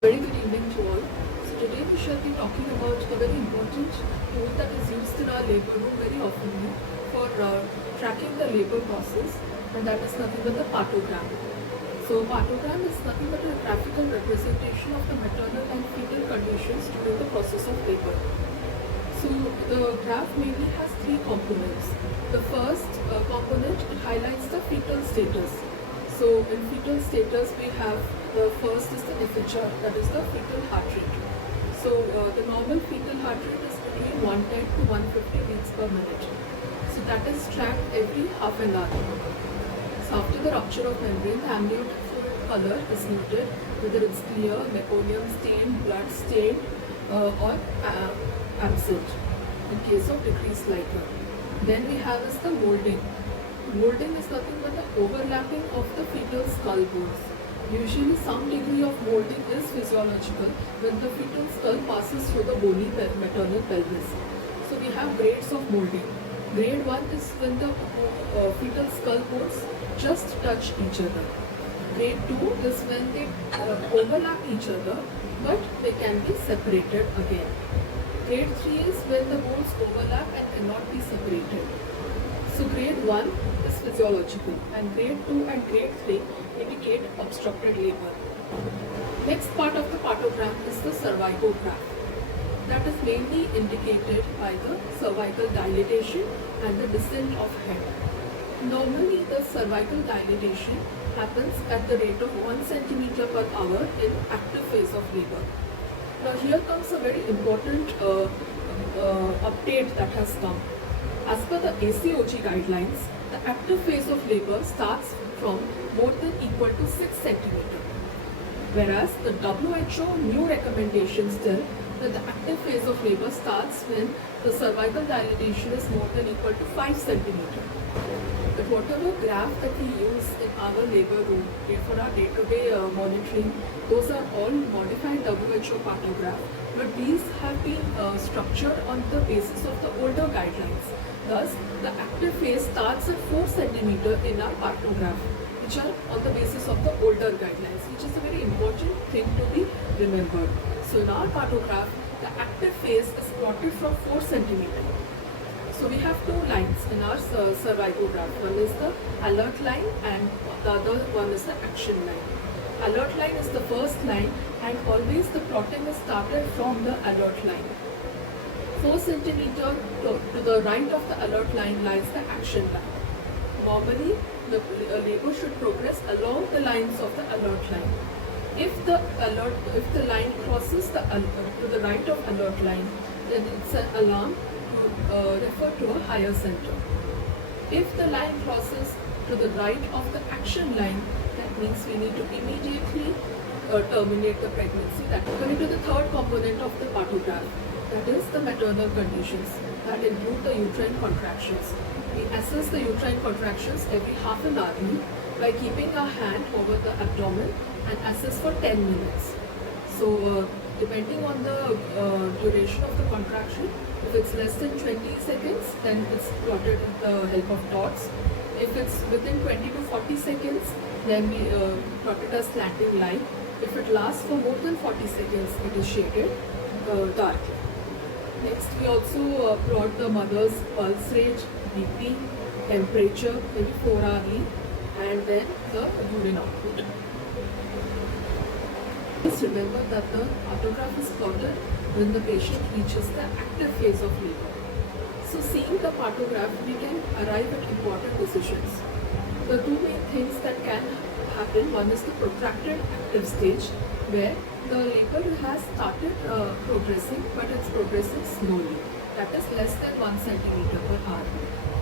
Very good evening to all. So today we shall be talking about a very important tool that is used in our labor room very often for tracking the labor process, and that is nothing but the partogram. So partogram is nothing but a graphical representation of the maternal and fetal conditions during the process of labor. So the graph mainly has three components. The first component, it highlights the fetal status. So in fetal status we have the first is the FHR, that is the fetal heart rate. So the normal fetal heart rate is between 110 to 150 beats per minute. So that is tracked every half an hour. So after the rupture of membrane, the amniotic fluid color is noted, whether it's clear, meconium stained, blood stained, or absent in case of decreased lighter. Then we have is the molding. Molding is nothing but the overlapping of the fetal skull bones. Usually some degree of molding is physiological when the fetal skull passes through the bony maternal pelvis. So we have grades of molding. Grade 1 is when the fetal skull bones just touch each other. Grade 2 is when they overlap each other but they can be separated again. Grade 3 is when the bones overlap and cannot be separated. So grade 1 is physiological and grade 2 and grade 3 indicate obstructed labor. Next part of the partogram is the cervicograph. That is mainly indicated by the cervical dilatation and the descent of head. Normally the cervical dilatation happens at the rate of 1 centimeter per hour in active phase of labor. Now here comes a very important update that has come. As per the ACOG guidelines, the active phase of labor starts from more than equal to 6 centimeter, whereas the WHO new recommendations tell that the active phase of labor starts when the cervical dilatation is more than equal to 5 centimeter. But whatever graph that we use in our labor room for our day-to-day monitoring, those are all modified WHO Partograph, but these have been structured on the basis of the older guidelines. Thus, the active phase starts at 4 centimeter in our partograph, which are on the basis of the older guidelines, which is a very important thing to be remembered. So in our partograph, the active phase is plotted from 4 centimeter. So we have two lines in our cervicograph. One is the alert line and the other one is the action line. Alert line is the first line and always the plotting is started from the alert line. 4 centimeter to the right of the alert line lies the action line. Normally, the labor should progress along the lines of the alert line. If the line crosses to the right of alert line, then it's an alarm to refer to a higher center. If the line crosses to the right of the action line, that means we need to immediately terminate the pregnancy. That coming to the third component of the partograph, that is the maternal conditions that include the uterine contractions. We assess the uterine contractions every half an hour by keeping our hand over the abdomen and assess for 10 minutes. So depending on the duration of the contraction, if it's less than 20 seconds, then it's plotted with the help of dots. If it's within 20 to 40 seconds, then we plot it as slanting line. If it lasts for more than 40 seconds, it is shaded darkly. Next, we also plot the mother's pulse rate, BP, temperature every 4 hourly, and then the urine output. Please remember that the partograph is plotted when the patient reaches the active phase of labor. So seeing the partograph, we can arrive at important decisions. The two main things that can happen, one is the protracted active stage, where the labor has started progressing, but it's progressing slowly. That is less than 1 centimeter per hour.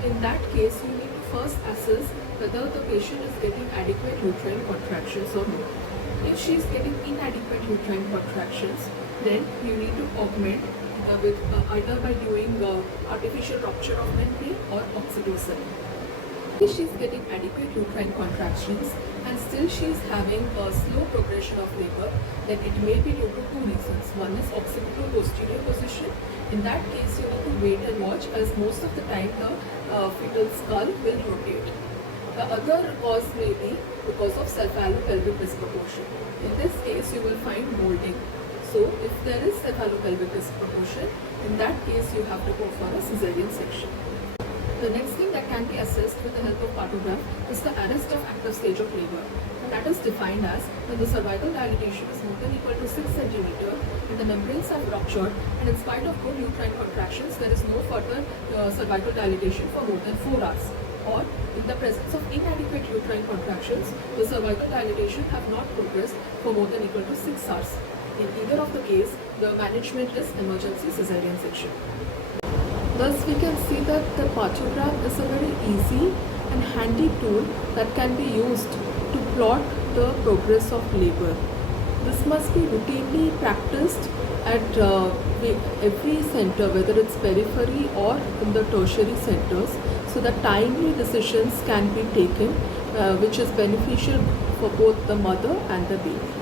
In that case, you need to first assess whether the patient is getting adequate uterine contractions or not. If she is getting inadequate uterine contractions, then you need to augment with either by doing artificial rupture of membrane or oxytocin. If she is getting adequate uterine contractions and still she is having a slow progression of labor, then it may be due to two reasons. One is occipital-posterior position. In that case, you need to wait and watch, as most of the time the fetal skull will rotate. The other cause may be because of cephalopelvic disproportion. In this case, you will find molding. So, if there is cephalopelvic disproportion, in that case, you have to go for a cesarean section. The next thing that can be assessed with the help of Partograph is the arrest of active stage of labor. And that is defined as when the cervical dilatation is more than equal to 6 cm and the membranes have ruptured, and in spite of good uterine contractions, there is no further cervical dilatation for more than 4 hours. Or in the presence of inadequate uterine contractions, the cervical dilatation have not progressed for more than equal to 6 hours. In either of the case, the management is emergency cesarean section. Thus, we can see that the Partograph is a very easy and handy tool that can be used to plot the progress of labor. This must be routinely practiced at every center, whether it's periphery or in the tertiary centers, so that timely decisions can be taken, which is beneficial for both the mother and the baby.